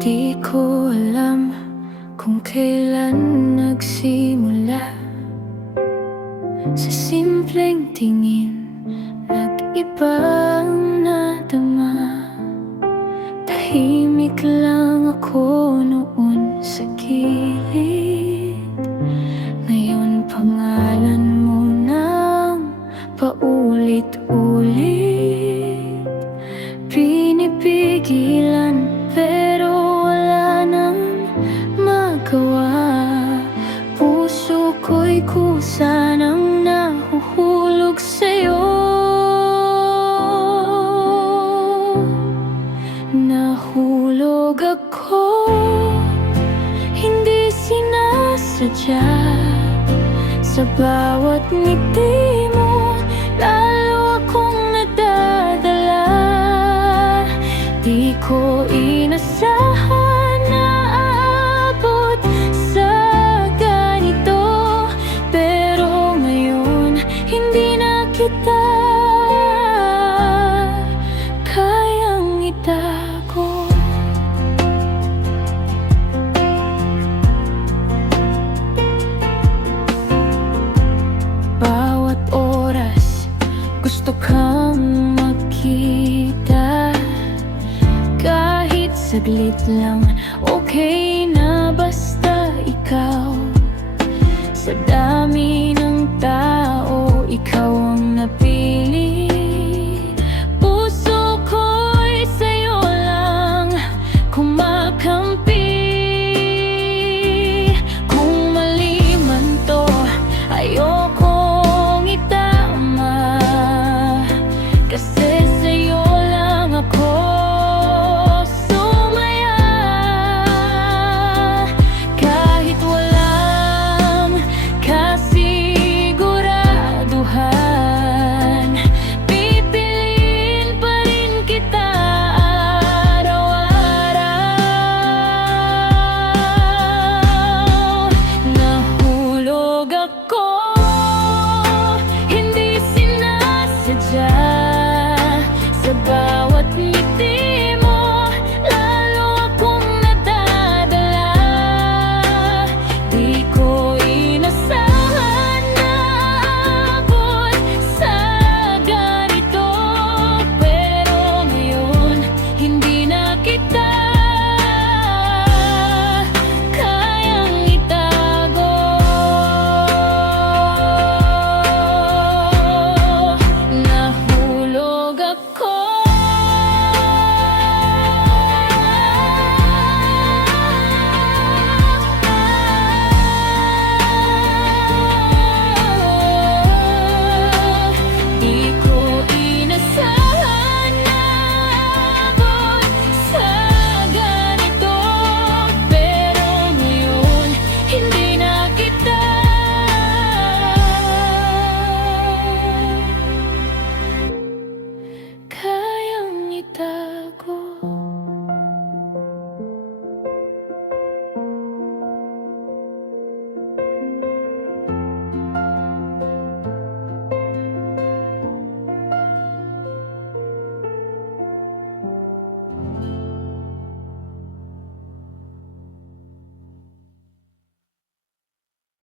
Di ko alam kung kailan nagsimula. Sa simpleng tingin, nag-ibang nadama. Tahimik lang ako noon sa gilid. Ngayon pangalan mo nang paulit-ulit. Pinipigilan pero wala nang magawa. Puso ko'y kusa nang nahuhulog sa'yo. Nahulog ako, hindi sinasadya. Sa bawat ngiti mo, lalo akong nadadala. Di ko inasahan na aabot sa ganito. Pero ngayon, hindi na kita kayang itago. Bawat oras, gusto kang makita. Kahit saglit lang, okay na basta ikaw. Sa dami ng tao, ikaw ang napili. Puso ko'y sa'yo lang kumakampi. Kung mali man to, ayokong itama. Kasi sa'yo lang ako sumaya. Kahit walang kasiguraduhan, pipiliin pa rin kita araw-araw. Nahulog ako, hindi sinasadya. Sa bawat ngiti